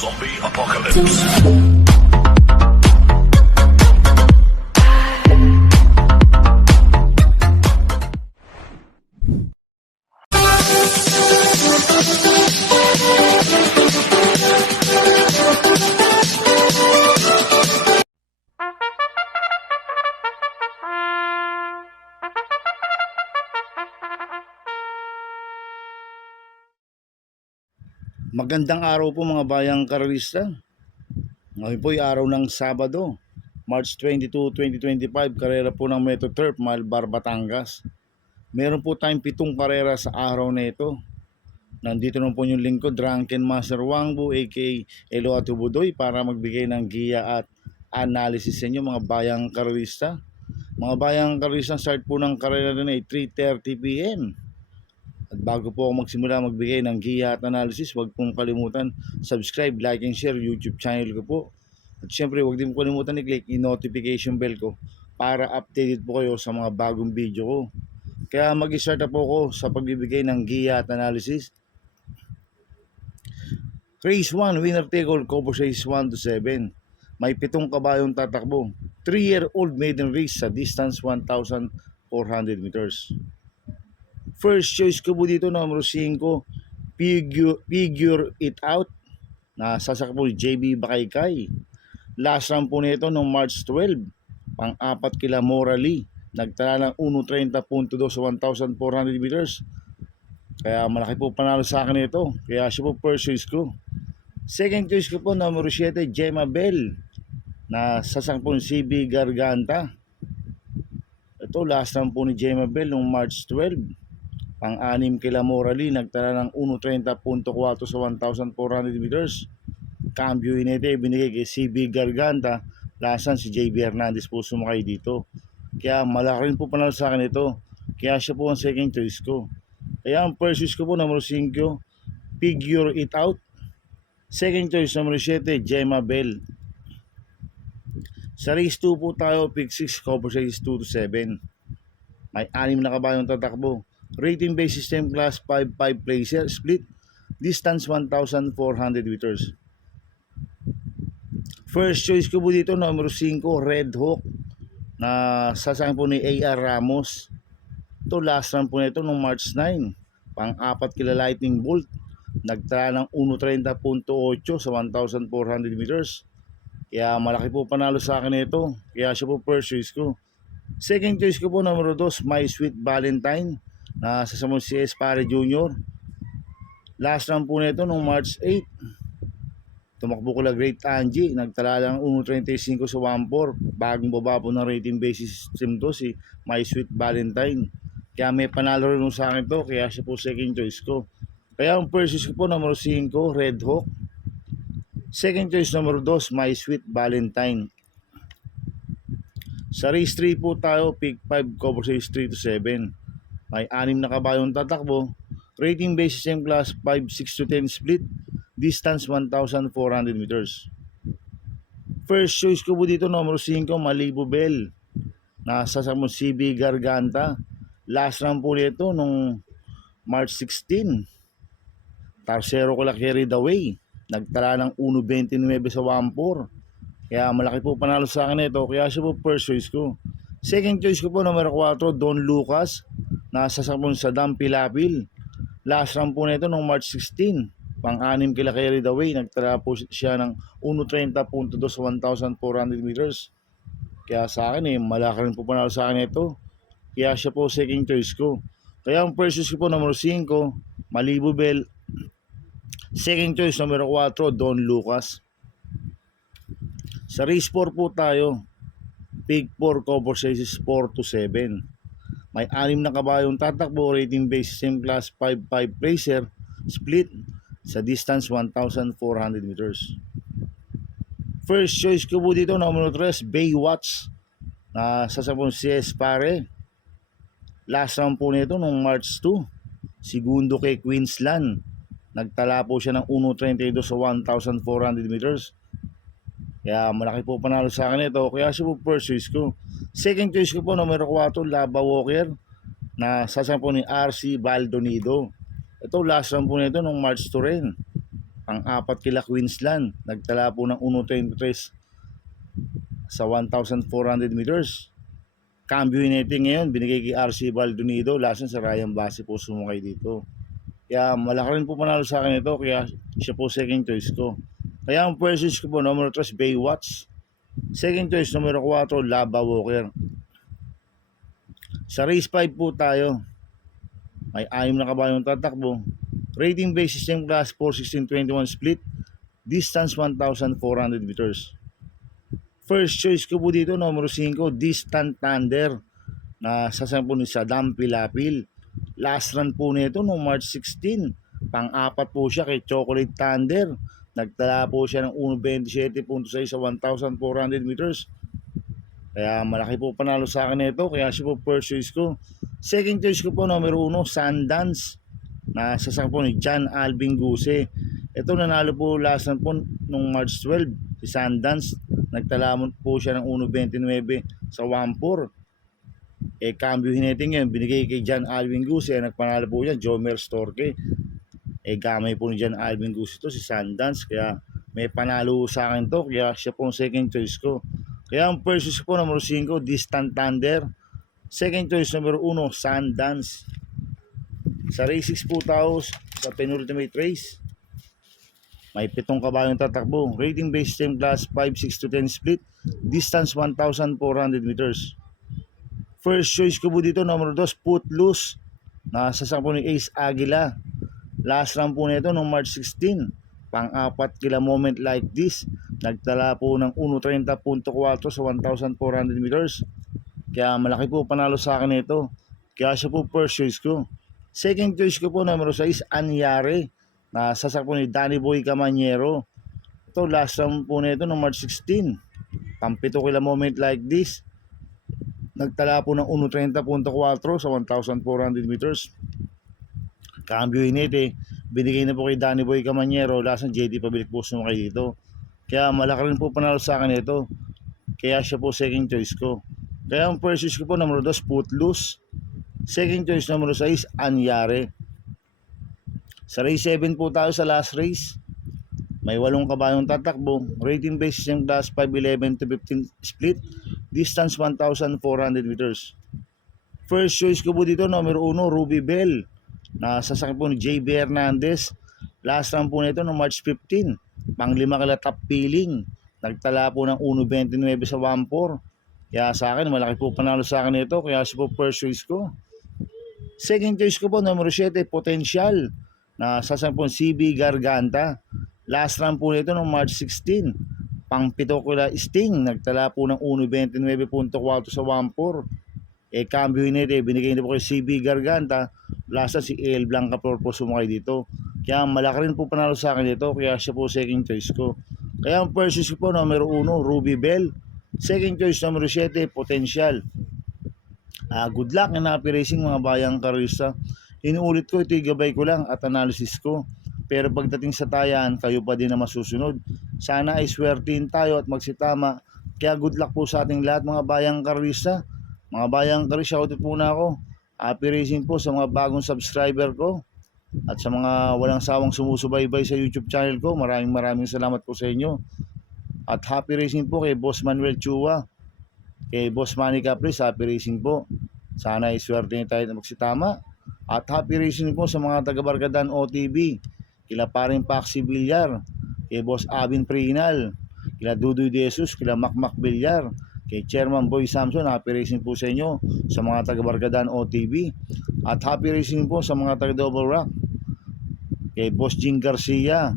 Zombie Apocalypse. Magandang araw po mga bayang karalista. Ngayon po ay araw ng Sabado, March 22, 2025, karera po ng Metro Turf, Malbar, Batangas. Meron po tayong 7 karera sa araw na ito. Nandito naman po yung lingkod, Drunken Master Wangbu aka Elo Atubudoy para magbigay ng giya at analysis sa inyo mga bayang karalista. Mga bayang karalista, start po ng karera na ay 3:30 PM. At bago po ako magsimula magbigay ng giya at analysis, huwag pong kalimutan subscribe, like, and share YouTube channel ko po. At syempre huwag din po kalimutan i-click yung notification bell ko para updated po kayo sa mga bagong video ko. Kaya mag-start na po ako sa pagbibigay ng giya at analysis. Race 1, winner take all, cover race 1 to 7. May 7 kabayong tatakbo. 3-year-old maiden race sa distance 1,400 meters. First choice ko po dito, number 5, Figure It Out, na sasakyan po ni JB Bakaykay. Last run po nito noong March 12, pang-4 kila Morally, nagtala ng 1:30.2 sa 1,400 meters. Kaya malaki po panalo sa akin ito, kaya siya po first choice ko. Second choice ko po, number 7, Gemma Bell, na sasakyan po ni CB Garganta. Ito, last run po ni Gemma Bell noong March 12, pang-6 kila Morally, nagtala ng 1:30.4 sa 1,400 meters. Cambio inete binigay kay CB Garganta, lasan si JB Hernandez po sumakay dito. Kaya malaki rin po panalo sa akin ito, kaya siya po ang second choice ko. Kaya ang first choice ko po, number 5, Figure It Out. Second choice, number 7, Gemma Bell. Sa race 2 po tayo, pick 6, cover race 2 to 7. May 6 na kabayong tatakbo. Rating based system class 5-5 placer split, distance 1,400 meters. First choice ko po dito, number 5, Red Hawk, na sasakyan po ni AR Ramos. Ito, last run po nito noong March 9, pang-4 kila Lightning Bolt, nagtala ng 1:30.8 sa 1,400 meters. Kaya malaki po panalo sa akin ito, kaya siya po first choice ko. Second choice ko po, number 2, My Sweet Valentine, na sa Samon CS Pare Jr. Last run po nito noong March 8, tumakbo ko la Great Angie, nagtala lang 1:35 sa 1.4. Bagong baba po ng rating basis system to si My Sweet Valentine, kaya may panalo rin sa akin to, kaya siya po second choice ko. Kaya ang first choice ko po, number 5, Red Hawk. Second choice, number 2, My Sweet Valentine. Sa race 3 po tayo, pick 5, cover race 3 to 7. May 6 na kabayong tatakbo. Rating based system class 5, 6 to 10 split, distance 1,400 meters. First choice ko po dito, number 5, Malibu Bell, na sasakyan CB Garganta. Last run po nito nung March 16, Tarsero ko la carry the way, nagtala ng 1:29 sa 1.4. Kaya malaki po panalo sa akin ito, kaya siya po first choice ko. Second choice ko po, number 4, Don Lucas, na sasakyan sa Dam Pilapil. Last run po nito nung March 16, pang-6 kila carry the way, nagtala po siya ng 1:30.2 sa 1,400 meters. Kaya sa akin malaki rin po panalo sa akin ito, kaya siya po second choice ko. Kaya ang first choice ko po, number 5, Malibu Bell. Second choice, number 4, Don Lucas. Sa race 4 po tayo, pick 4, cover sizes 4 to 7. May 6 na kabayong tatakbo, rating based system class 5-5 placer split, sa distance 1,400 meters. First choice ko po dito, number 3, Baywatch, na sasakyan CS Pare. Last round po nito nung March 2, segundo kay Queensland, nagtala po siya ng 1:32 sa 1,400 meters. Kaya malaki po panalo sa akin ito, kaya siya po first choice ko. Second choice ko po, numero 4, Lava Walker, na sasakyan po ni RC Baldonido. Ito last round po nito nung March 2 rin, Pang-apat kila Queensland, nagtala po ng 1.23 sa 1,400 meters. Cambio Hinete ngayon, binigay kay RC Baldonido, last sa Ryan Basi po sumakay dito. Kaya malaki rin po panalo sa akin ito, kaya siya po second choice ko. Kaya ang first choice ko po, numero 3, Baywatch. Second choice, numero 4, Lava Walker. Sa race 5 po tayo, may 6 na kabayong tatakbo. Rating basis yung class 4:16:21 split, distance 1,400 meters. First choice ko po dito, numero 5, Distant Thunder, na sasampo ni Saddam Pilapil. Last run po nito noong March 16. Pang-apat po siya kay Chocolate Thunder. Nagtala po siya ng 1.27.6 sa 1,400 meters. Kaya malaki po panalo sa akin nito, kaya siya po first choice ko. Second choice ko po, numero 1, Sundance, na sasampo ni John Alvin Guse. Ito nanalo po last run po noong March 12. Si Sundance, nagtala po siya ng 1.29 sa 1.4. Cambio Hinete ngayon, binigay kay John Alvin Guse, nagpanalo po yan, Jomer Storke. Gamay po ni John Alvin Guse to, si Sundance, kaya may panalo sa akin to, kaya siya po ang second choice ko. Kaya ang first choice po, numero 5, Distant Thunder. Second choice, numero 1, Sundance. Sa race 6 po tayo, sa penultimate race, may 7 kabayong tatakbo. Rating based time class 5:6:10 split, distance 1,400 meters. First choice ko po dito, numero 2, Footloose, na sasampo ni Ace Aguila. Last run po nito noong March 16. Pang-apat kila Moment Like This, nagtala po ng 1.30.4 sa 1,400 meters. Kaya malaki po panalo sa akin ito, kaya siya po first choice ko. Second choice ko po, numero 6, Anyare, na sasakpo ni Danny Boy Camanyero. Ito last run po nito noong March 16. Pang-7 kila Moment Like This, nagtala po ng 1.30.4 sa 1,400 meters. Cambio Hinete, binigay na po kay Danny Boy Camanyero, last ng JD Pabilik po sumakay dito. Kaya malaki rin po panalo sa akin ito, kaya siya po second choice ko. Kaya ang first choice ko po, numero 2, Footloose. Second choice, numero 6, Anyare. Sa race 7 po tayo, sa last race, may 8 kabayong tatakbo. Rating basis yung class 5:11:15 split, distance 1,400 meters. First choice ko po dito, numero 1, Ruby Bell, na sasakyan po ni JB Hernandez. Last run po nito no March 15. Pang-5 kila Top Feeling, nagtala po ng 1.29 sa 1.4. Kaya sa akin, malaki po panalo sa akin ito, kaya siya po first choice ko. Second choice ko po, numero 7, Potential, na sasakyan po CB Garganta. Last run po nito no March 16. Pang-7 kila Sting, nagtala po ng 1.29.4 sa 1.4. Cambio Hinete, binigay na po kay CB Garganta. Last si El Blanca po sumakay dito. Kaya malaki rin po panalo sa akin dito, kaya siya po second choice ko. Kaya ang first choice ko po, numero 1, Ruby Bell. Second choice, numero 7, Potential. Good luck and happy racing mga bayang karista. Inuulit ko, ito gabay ko lang at analysis ko. Pero pagdating sa tayan, kayo pa din na masusunod. Sana ay swertin tayo at magsitama. Kaya good luck po sa ating lahat mga bayang karista. Mga bayang karista, shoutout po na ako. Happy racing po sa mga bagong subscriber ko. At sa mga walang sawang sumusubaybay sa YouTube channel ko, maraming salamat po sa inyo. At happy racing po kay Boss Manuel Chua, kay Boss Manny Capris, happy racing po. Sana ay swerte tayo na magsitama. At happy racing po sa mga taga-Barkadan OTV, kila paring Paxi Villar, kay Boss Abin Prinal, kila Dudoy De Jesus, kila Macmac Villar, kay Chairman Boy Samson, happy racing po sa inyo sa mga taga-Barkadan OTV. At happy racing po sa mga taga-Double Rock, kay Boss Jing Garcia,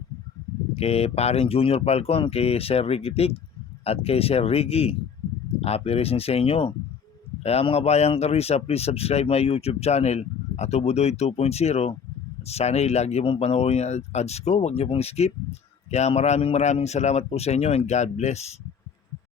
kay paring Junior Falcon, kay Sir Ricky Tick, at kay Sir Ricky. Happy racing sa inyo. Kaya mga bayang karisa, please subscribe my YouTube channel at Tubudoy 2.0. Sana lagi pong panoorin yung ads ko, huwag niyo pong skip. Kaya maraming salamat po sa inyo and God bless.